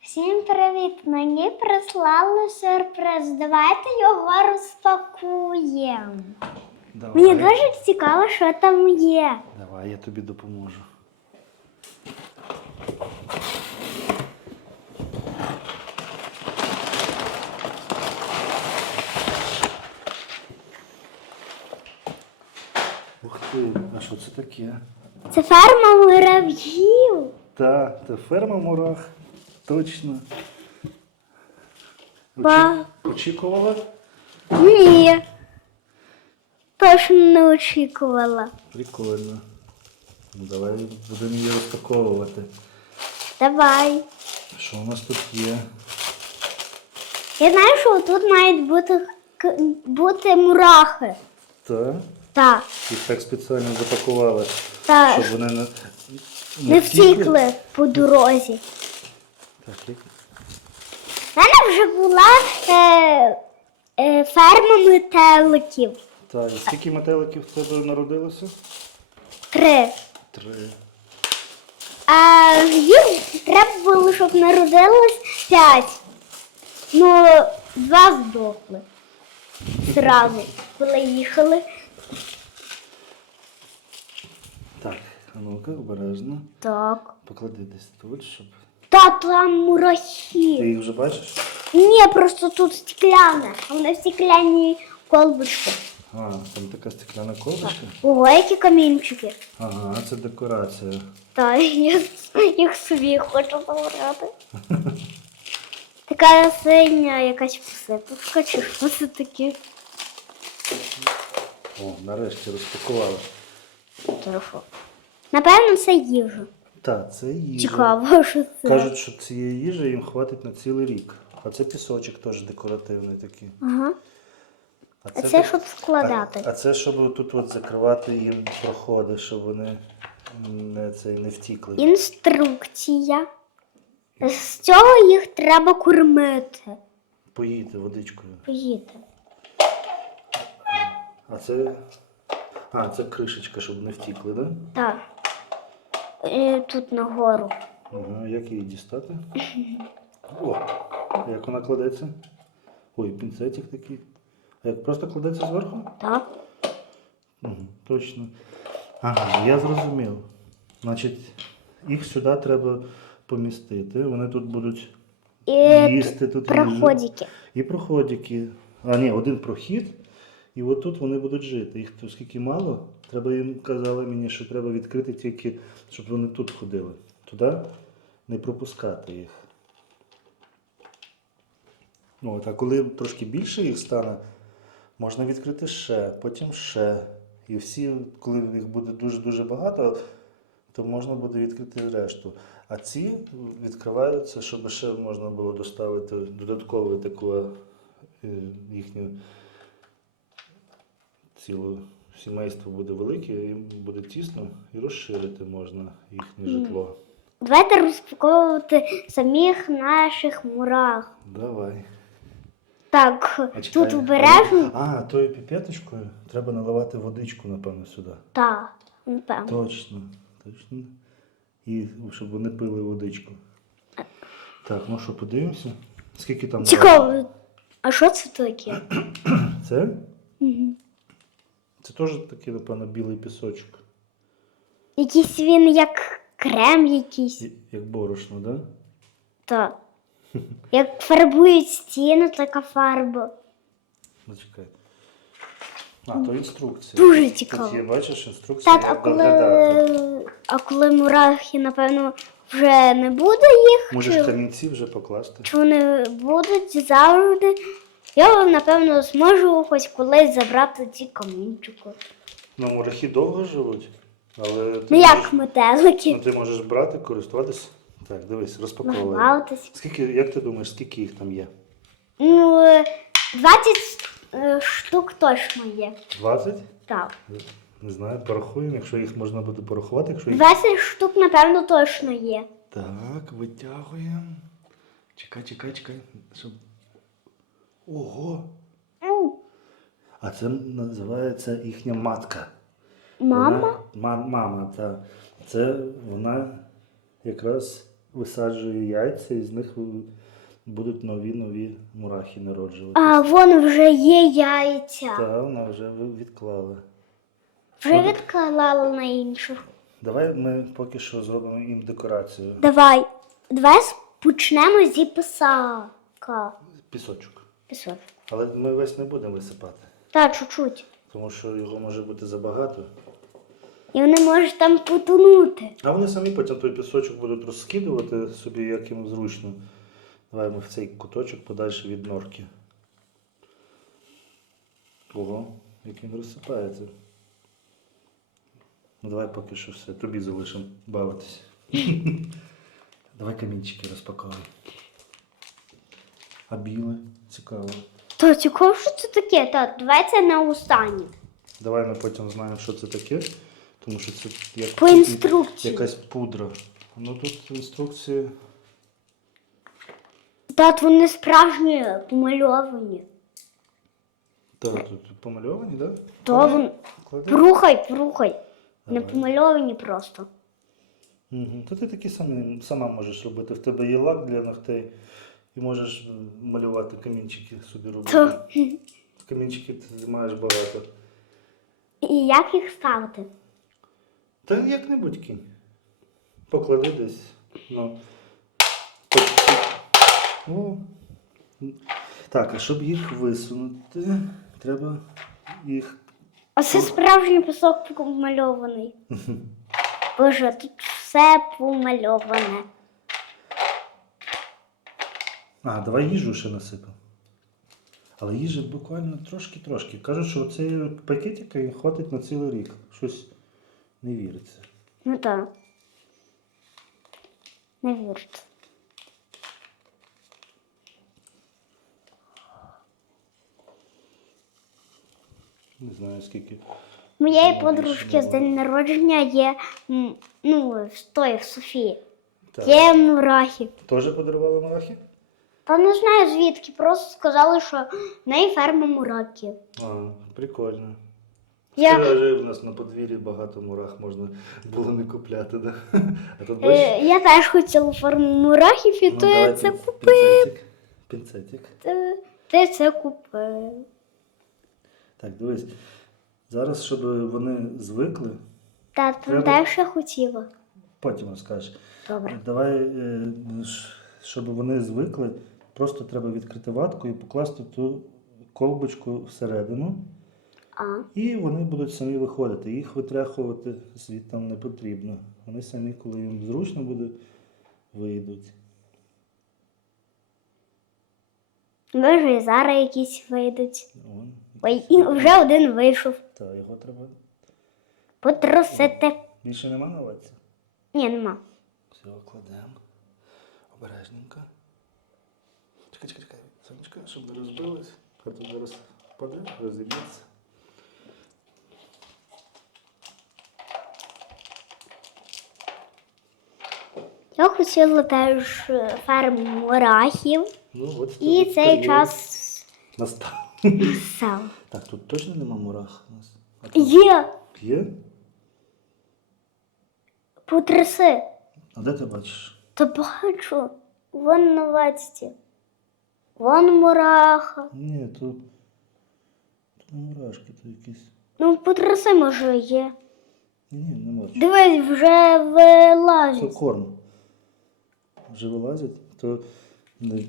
Всім привіт! Мені прислали сюрприз. Давайте його розпакуємо. Давай. Мені дуже цікаво, що там є. Давай, я тобі допоможу. Ух ти, а що це таке? Це ферма мурав'їв. Та, це ферма мурах. Точно. Ба. Очікувала? Ні. Точно не очікувала. Прикольно. Ну, давай будемо її розпаковувати. Давай. Що у нас тут є? Я знаю, що тут мають бути, к- бути мурахи. Так. Так, Їх так спеціально запакували, так. щоб вони не, Не втікли по дорозі. Як? У мене вже була е, е, ферма метеликів. Так, і скільки метеликів в тебе народилося? Три. Три. А їм треба було, щоб народилось п'ять. Ну, два здохли. Зразу, коли їхали. Так, а ну-ка, обережно. Так. Поклади десь тут, щоб. Та там Ти мурахи. їх вже бачиш? Ні, просто тут стекляне. А вони в стекляній колбочці. А, там така стекляна колбочка. Ого, які камінчики. Ага, це декорація. Та я їх собі хочу забрати. Така синя якась посипочка, чи що це таке? О, нарешті розпакували. Хорошо. Напевно, це їжа. Так, це їжа. Цікаво, що це. Кажуть, що цієї їжі їм хватить на цілий рік. А це пісочок теж декоративний такий. Ага. А А це щоб складати. А, а це щоб тут от закривати їм проходи, щоб вони не, це, не втікли. Інструкція. З цього їх треба кормити. Поїти водичкою. Поїти. А це. А, це кришечка, щоб не втікли, так? Да? Так. І тут нагору. Ага, як її дістати? О, як вона кладеться? Ой, пінцетик такий. А як просто кладеться зверху? Так. Угу, точно. Ага, я зрозумів. Значить, їх сюди треба помістити. Вони тут будуть І їсти тут їжу. проходики. І проходики. А, ні, один прохід. І от тут вони будуть жити. Їх тут скільки мало, треба їм казали мені, що треба відкрити тільки, щоб вони тут ходили. Туди не пропускати їх. От, а коли трошки більше їх стане, можна відкрити ще, потім ще. І всі, коли їх буде дуже-дуже багато, то можна буде відкрити решту. А ці відкриваються, щоб ще можна було доставити додаткову таку е, їхню ціле сімейство буде велике, їм буде тісно і розширити можна їхнє житло. Давайте розпаковувати самих наших мурах. Давай. Так, А тут чекай, обережно. А, тою піпеточкою треба наливати водичку, напевно, сюди. Так, напевно. Точно, точно. І щоб вони пили водичку. Так, ну що, подивимося? Скільки там? Цікаво. А що це таке? Це? Угу. Це теж такий, напевно, білий пісочок. Якийсь він як крем якийсь. Як борошно, так? Да? Так. Як фарбують стіни, така фарба. Зачекай. А, то інструкція. Дуже Тут є, бачиш, інструкція, Так, а коли, а коли мурахи, напевно, вже не буде їх, Можеш камінці вже покласти. чи вони будуть завжди, я, напевно, зможу хоч колись забрати ці камінчики. Ну, мурахи довго живуть, але ти, Ну як можеш, метелики, ну, ти можеш брати, користуватися. Так, дивись, розпаковуй. нагаватись. Скільки, як ти думаєш, скільки їх там є? Ну, е, 20 е, штук точно є. 20? Так. Не знаю, порахуємо, якщо їх можна буде порахувати, якщо їх. 20 штук, напевно, точно є. Так, витягуємо. Чекай, чекай, чекай. Щоб... Ого! А це називається їхня матка. Мама? Вона, ма- мама, та. Це вона якраз висаджую яйця, і з них будуть нові нові мурахи народжуватися. А вон вже є яйця. Та вона вже відклала. Вже відклала на інших. Давай ми поки що зробимо їм декорацію. Давай. Давай почнемо зі писака. Пісочок. Пісок. Але ми весь не будемо висипати, Та, чуть-чуть. тому що його може бути забагато. І вони можуть там потонути. А вони самі потім той пісочок будуть розкидувати собі, як їм зручно. Давай ми в цей куточок подальше від норки. Ого, як він розсипається. Ну давай поки що все, тобі залишимо бавитись. Давай камінчики розпаковуй. А біле? Цікаво. То цікаво, що це таке? Та, давай це на останнє. Давай ми потім знаємо, що це таке, тому що це як По інструкції. якась пудра. Ну тут інструкції. Та вони справжні помальовані. Так, тут помальовані, так? Да? То вон... Клади. Прухай, прухай. Не Давай. помальовані просто. Угу. То ти такі самі сама можеш робити. В тебе є лак для ногтей і можеш малювати камінчики собі робити. То... Камінчики ти маєш багато. І як їх ставити? Та як-небудь кінь. Поклади десь. Ну. О. Так, а щоб їх висунути, треба їх. А це справжній пісок помальований. Боже, тут все помальоване. А, давай їжу ще насипемо. Але їжі буквально трошки-трошки. Кажуть, що цей пакетик їм хватить на цілий рік. Щось не віриться. Ну так. Не вірте. Не знаю скільки. Моєї подружки з день народження є, ну, в той Софії. Так. Є мурахи. Теж подарували мурахи? Та не знаю звідки, просто сказали, що в неї ферма мураків. А, прикольно. Я, Каже, в нас на подвір'ї багато мурах можна було не купляти, да? А тут бачиш? е, я теж хотіла ферму мурахів, і Ну, то давай я це купив. Пінцетик. Пінцетик. Ти, ти це купив. Так, дивись. Зараз, щоб вони звикли, Та Треба- що я хотіла. потім розкажеш. Добре. Давай, е, ш- щоб вони звикли, просто треба відкрити ватку і покласти ту колбочку всередину, А. і вони будуть самі виходити. Їх витряхувати звідти не потрібно. Вони самі, коли їм зручно буде, вийдуть. Може, і зараз якісь вийдуть. Вон. Ой, і вже один вийшов. Та його треба. Потросити. Більше нема на ватці? Ні, нема. Все, кладемо. Обережненько. Чекай, чекай, чекай. Сонечка, щоб не розбилось. Хай тут зараз впаде, розіб'ється. Я хотіла теж е, ферму мурахів. Ну, от І тут цей період час настав. сел. Так, тут точно нема мурах у нас. А тут Є, Є? потраси. А де ти бачиш? Та бачу. Вон на ватці. Вон мураха. Ні, тут. Тут мурашки, тут якісь. Ну, потраси, може, є. Ні, не бачу. Дивись, вже Це вилазять. корм. Вже вилазять, то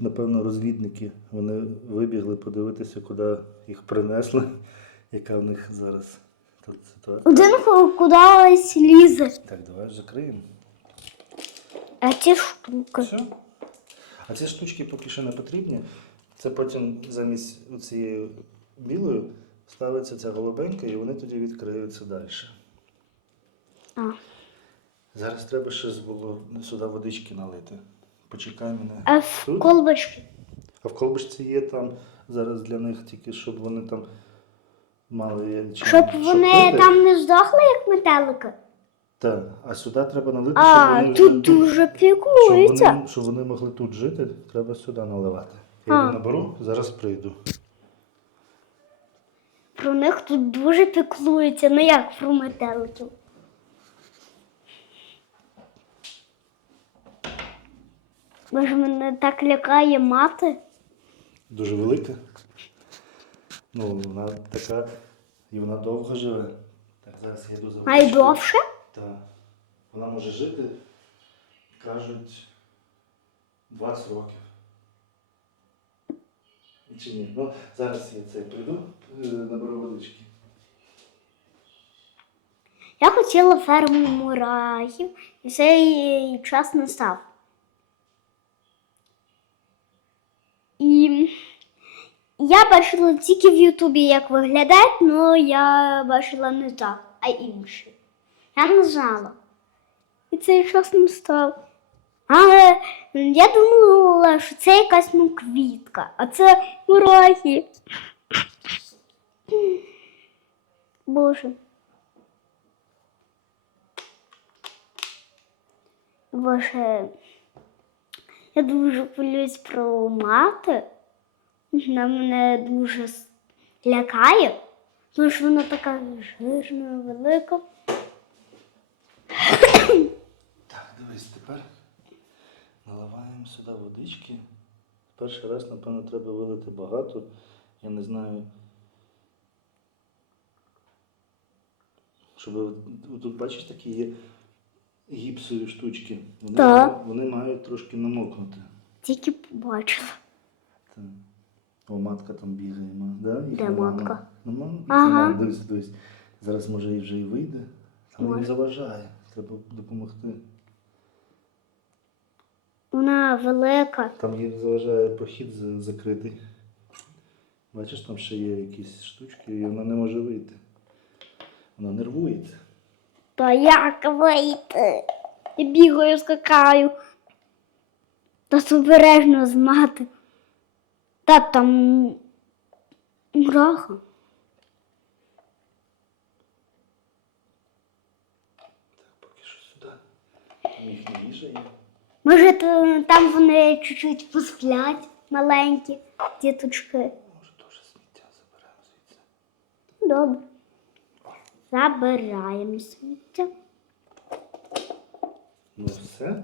напевно розвідники. Вони вибігли подивитися, куди їх принесли, яка в них зараз тут ситуація. Один ху- кудись лізе. Так, давай закриємо. А ці штуки. Все. А ці штучки поки що не потрібні. Це потім замість цієї білої ставиться ця голубенька і вони тоді відкриються далі. А. Зараз треба ще було сюди водички налити. Почекай мене. А в Тут? колбочці. А в колбочці є там зараз для них тільки, щоб вони там мали чим Щоб вони пити. там не здохли, як метелики. Так, а сюди треба налити, А, щоб вони тут вже- дуже щоб вони, щоб вони могли тут жити, треба сюди наливати. Я його наберу, зараз прийду. Про них тут дуже піклуються. Ну як про метеликів. Боже, мене так лякає мати. Дуже велика. Ну, вона така, і вона довго живе. Так, зараз я йду за А й довше? Так. Вона може жити, кажуть, 20 років. Чи ні? Ну, зараз я це прийду, е, наберу водички. Я хотіла ферму мурахів, і цей час настав. І я бачила тільки в Ютубі, як виглядають, але я бачила не так, а інше. Я не знала. І цей час настав. Але я думала, що це якась ну, квітка, а це мурахи. Боже. Боже, я дуже хвилююсь про мати. Вона мене дуже лякає, тому що вона така жирна, велика. Так, дивись, тепер наливаємо сюди водички. Перший раз, напевно, треба вилити багато. Я не знаю. Щоб тут бачиш такі є гіпсові штучки. Вони, Так. вони мають трошки намокнути. Тільки побачила. Так. О, матка там бігає. Да? Де матка? Нема? Їх Ага. Дивись, дивись. Зараз може і вже і вийде. Але не заважає. Треба допомогти. Вона велика. Там їй заважає прохід за- закритий. Бачиш, там ще є якісь штучки, і вона не може вийти. Вона нервується. Та як вийти? Я бігаю, скакаю. Та обережно з мати. Та там мураха. Так, поки що сюди. Їхня. Може, то- там вони чуть-чуть посплять, маленькі діточки. Може, теж сміття заберемо звідси. Добре. Забираємо сміття. Ну все.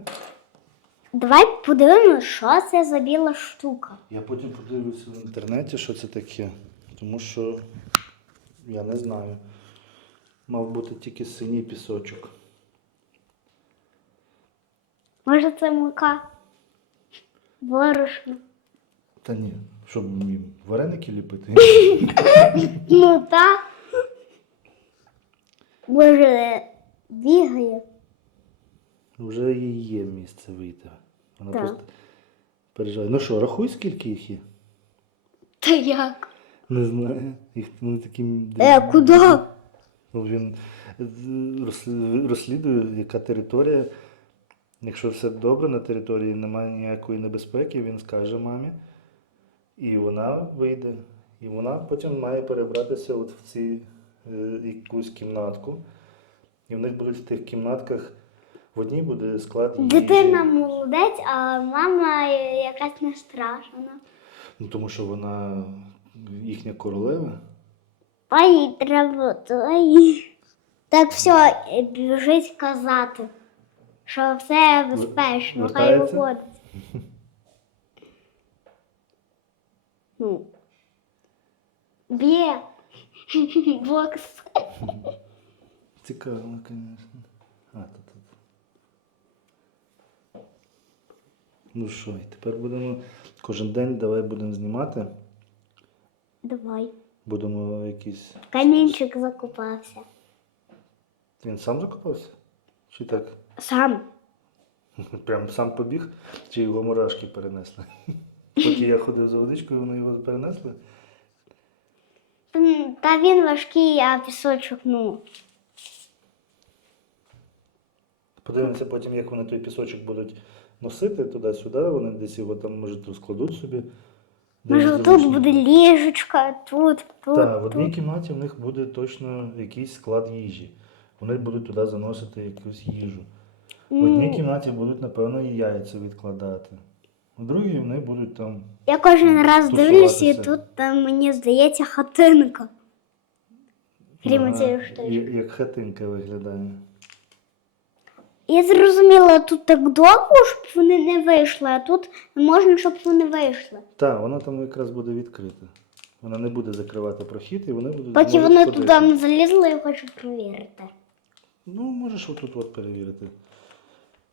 Давай подивимося, що це за біла штука. Я потім подивлюся в інтернеті, що це таке. Тому що я не знаю. Мав бути тільки синій пісочок. Може, це мука? Борошно. Та ні, щоб їм вареники ліпити. Ну так. Боже, бігає. Вже їй є місце вийти. Вона Так. просто переживає. Ну що, рахуй, скільки їх є? Та як? Не знаю. Їх вони такі. Е, куди? Ну, він е, розслі- розслідує, яка територія. Якщо все добре на території, немає ніякої небезпеки, він скаже мамі. І вона вийде. І вона потім має перебратися от в ці е, якусь кімнатку. І в них будуть в тих кімнатках в одній буде склад їжі. Дитина молодець, а мама якась не страшна. Ну, тому що вона їхня королева. Їй треба той. Так все, біжить казати, що все безпечно, хай вертається? виходить. Ну. Б'є. Бокс. Цікаво, звісно. А, тут, тут. Ну що, і тепер будемо кожен день давай будемо знімати. Давай. Будемо якісь. Камінчик закопався. Він сам закопався? Чи так? Сам. Прям сам побіг, чи його мурашки перенесли? Поки я ходив за водичкою, вони його перенесли. Та він важкий, а пісочок, ну. Подивимося потім, як вони той пісочок будуть носити туди-сюди, вони десь його там, може, розкладуть собі. Може, тут буде ліжечка, тут, тут. Так, в одній кімнаті в них буде точно якийсь склад їжі. Вони будуть туди заносити якусь їжу. В одній кімнаті будуть, напевно, і яйця відкладати. В другій вони будуть там. Я кожен раз дивлюся, і тут там, мені здається хатинка. Крім ага, цієї штучки. як хатинка виглядає. Я зрозуміла, тут так довго, щоб вони не вийшли, а тут можна, щоб вони вийшли. Так, вона там якраз буде відкрита. Вона не буде закривати прохід і вони будуть. Поки вони туди не залізли, я хочу перевірити. Ну, можеш отут от перевірити.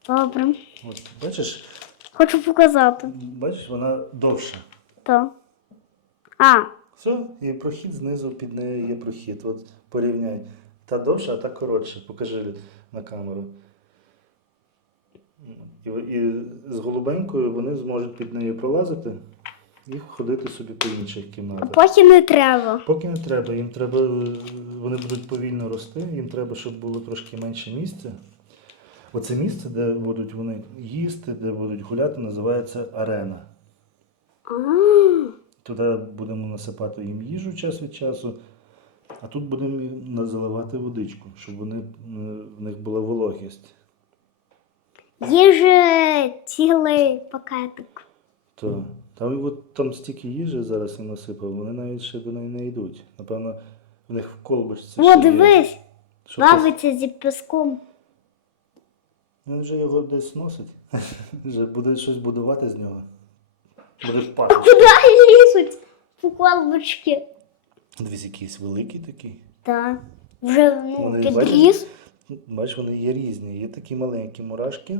Добре. От, бачиш, Хочу показати. бачиш, вона довша. То. А, Все, і прохід знизу під нею є прохід. От порівняй. Та довша, а та коротша. Покажи на камеру. І, і з голубенькою вони зможуть під нею пролазити і ходити собі по інших а кімнатах. поки не треба. Поки не треба, їм треба, е, вони будуть повільно рости, їм треба, щоб було трошки менше місця. Оце місце, де будуть вони їсти, де будуть гуляти, називається арена. Туди будемо насипати їм їжу час від часу, а тут будемо їм заливати водичку, щоб вони, е, в них була вологість. є цілий пакетик. То, там, от, там стільки їжі зараз їм насипав, вони навіть ще до неї не йдуть. Напевно, в них в колбочці. О, ще є. дивись, Що це? бавиться зі піском. Він вже його десь носить. Вже буде щось будувати з нього. Буде впасти. Куди лізуть? По колбочки. Дивись, якийсь великий такий. Так. Вже ну, Вони, підріс, Бачиш, вони є різні. Є такі маленькі мурашки,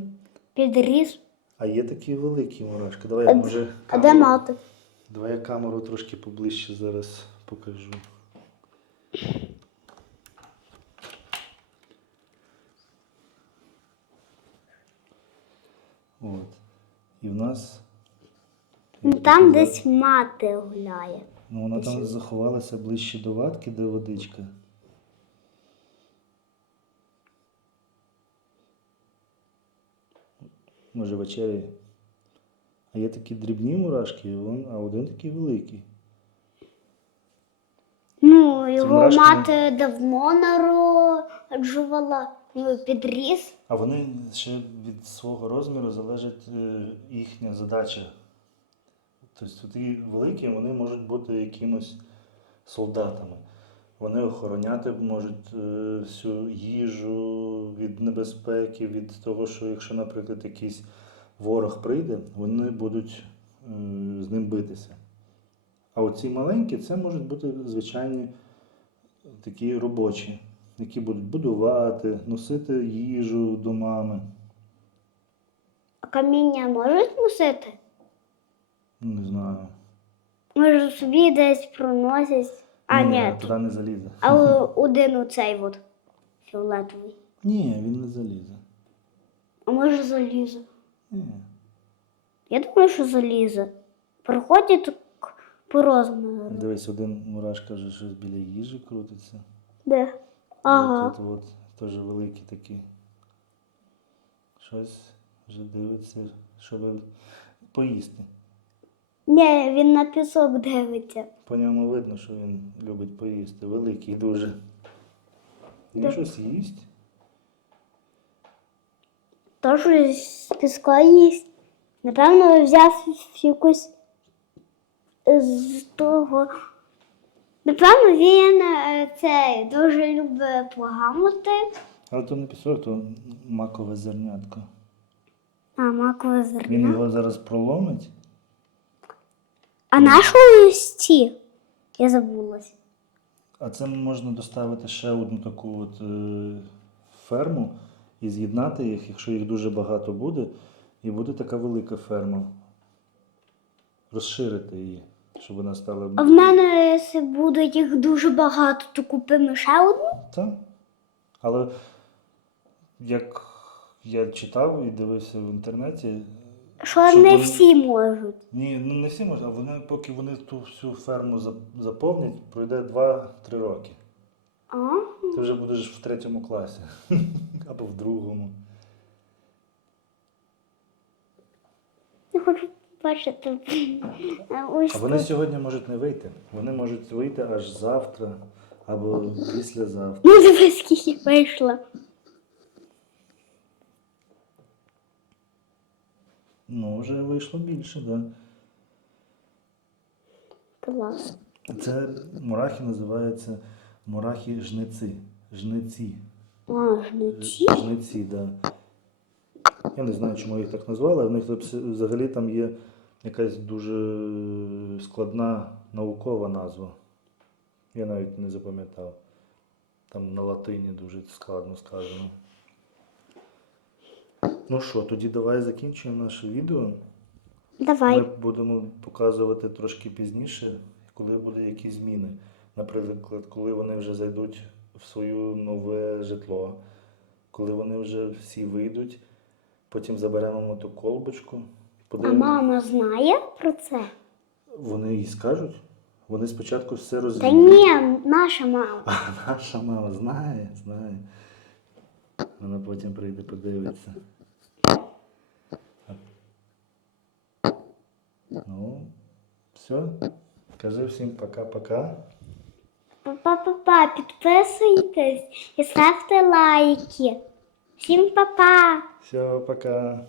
підріс. А є такі великі мурашки. Давай А я може. А де камеру- мати? Давай я камеру трошки поближче зараз покажу. От. І в нас. Ну, Там десь мати гуляє. Ну, вона там заховалася ближче до ватки, де водичка. Може, вечері. А є такі дрібні мурашки, а один такий великий. Ну, його мурашки, мати давно народжувала, ну, підріс. А вони ще від свого розміру залежить е, їхня задача. Тобто ті великі вони можуть бути якимось солдатами. Вони охороняти можуть е, всю їжу від небезпеки, від того, що якщо, наприклад, якийсь ворог прийде, вони будуть е, з ним битися. А оці маленькі це можуть бути звичайні такі робочі, які будуть будувати, носити їжу до мами. А каміння можуть носити? Не знаю. Може собі десь проносять. А, ні. туди не залізе. А один оцей от фіолетовий. Ні, він не залізе. А може залізе. Ні. Я думаю, що залізе. Проходять так по розміру. Дивись, один мурашка вже щось біля їжі крутиться. Де? Ага. От, от, теж великий такий. Щось вже дивиться, щоб поїсти. Ні, він на пісок дивиться. По ньому видно, що він любить поїсти. Великий дуже. Він Так. щось їсть. Тож з піска їсть. Напевно, взяв якусь з того. Напевно, він е, цей дуже любить погамати. Але то не пісок, то макове зернятко. А, макове Він його зараз проломить. А нашої ці? Я забулась. А це можна доставити ще одну таку от е, ферму і з'єднати їх, якщо їх дуже багато буде, і буде така велика ферма. Розширити її, щоб вона стала. А в мене, якщо буде їх дуже багато, то купимо ще одну. Так. Але як я читав і дивився в інтернеті, Що Щоб не вони- всі можуть. ні, ну не всі можуть, а вони, поки вони ту всю ферму за- заповнять, пройде 2-3 роки. А? Ти вже будеш в третьому класі або в другому. Я хочу бачити. Ось А вони сьогодні можуть не вийти. Вони можуть вийти аж завтра або післязавтра. Ну, дивись, скільки вийшло. Ну, вже вийшло більше, так. Клас. Це мурахи називаються мурахи жниці. Жниці. А, жниці? Жниці, так. Да. Я не знаю, чому їх так назвали, в них взагалі там є якась дуже складна наукова назва. Я навіть не запам'ятав. Там на латині дуже складно сказано. Ну що, тоді давай закінчуємо наше відео. Давай. Ми будемо показувати трошки пізніше, коли будуть якісь зміни. Наприклад, коли вони вже зайдуть в своє нове житло, коли вони вже всі вийдуть, потім заберемо ту колбочку. А мама знає про це? Вони їй скажуть. Вони спочатку все Та розвідують. ні, наша мама. А наша мама знає, знає. Вона потім прийде подивиться. Ну, все. Кажи всім пока-пока. Па-па-па, підписуйтесь і ставте лайки. Всім па-па! Все, пока.